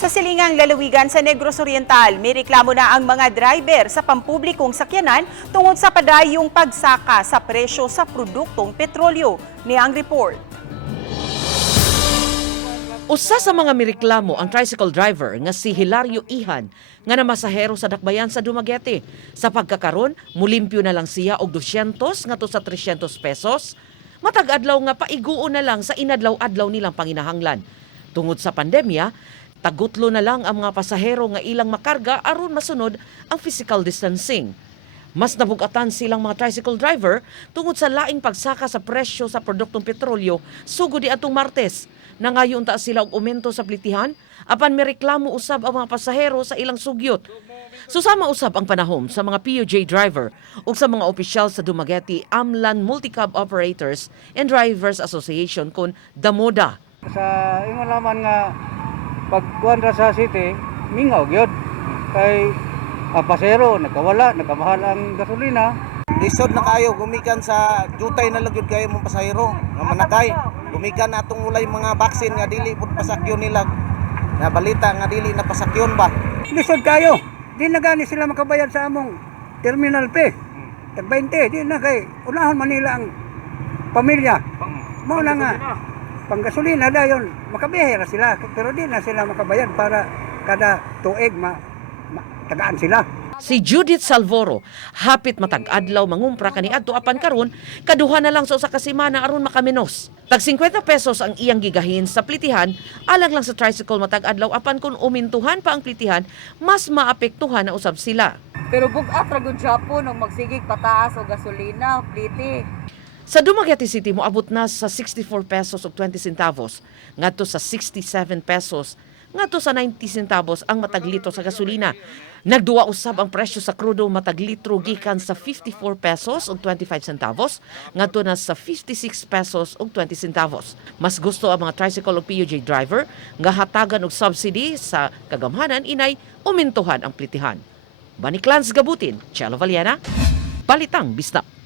Sa silingang lalawigan sa Negros Oriental, may reklamo na ang mga driver sa pampublikong sakyanan tungkol sa padayong pagsaka sa presyo sa produktong petrolyo. Niyang report. Usa sa mga mireklamo ang tricycle driver nga si Hilario Ihan nga namasahero sa dakbayan sa Dumaguete. Sa pagkakaron, mulimpyo na lang siya og 200 ngadto sa 300 pesos. Matag adlaw nga paiguo na lang sa inadlaw-adlaw nilang panginahanglan. Tungod sa pandemya, tagutlo na lang ang mga pasahero nga ilang makarga aron masunod ang physical distancing. Mas nabugatan silang mga tricycle driver tungod sa laing pagsaka sa presyo sa produktong petrolyo sugod di atong Martes. Nangayon ta sila og aumento sa plitihan apan may reklamo usab ang mga pasahero sa ilang sugyot. Susama usab ang panahom sa mga PUJ driver ug sa mga opisyal sa Dumaguete Amlan Multicab Operators and Drivers Association kon DAMODA. Sa ingon naman nga pagkuhan ra sa city, mingaw gyud kay ang pasero nagkawala, nagkamahal ang gasolina. Lisod na kayo gumikan sa jutay na lagyod kayo mong pasahero nga manakay. Gumikan na atong ulay mga baksin nga dili pud pasakyon nila. Na balita nga dili na pasakyon ba. Lisod kayo. Di na gani sila makabayad sa among terminal fee. Tag 20, di na kay unahon Manila ang pamilya. Mao na nga panggasolina dayon makabihira sila pero di na sila makabayad para kada tuig tagaan sila. Si Judith Salvoro, hapit matag-adlaw mangumpra kaniadto apan karon kaduha na lang sa usa ka semana aron makamenos. Tag 50 pesos ang iyang gigahin sa plitihan, alang lang sa tricycle matag-adlaw apan kung umintuhan pa ang plitihan, mas maapektuhan na usab sila. Pero bugat ra gud Japon ang magsigig pataas o gasolina, pliti. Sa Dumaguete City moabot na sa 64 pesos ug 20 centavos, ngadto sa 67 pesos, ngadto sa 90 centavos ang mataglitro sa gasolina. Nagduwa usab ang presyo sa krudo mataglitro gikan sa 54 pesos ug 25 centavos ngadto na sa 56 pesos ug 20 centavos. Mas gusto ang mga tricycle ug PUJ driver nga hatagan og subsidy sa kagamhanan inay umintuhan ang plitihan. Bani Clans Gabutin, Chelo Valiana, Balitang Bisdak.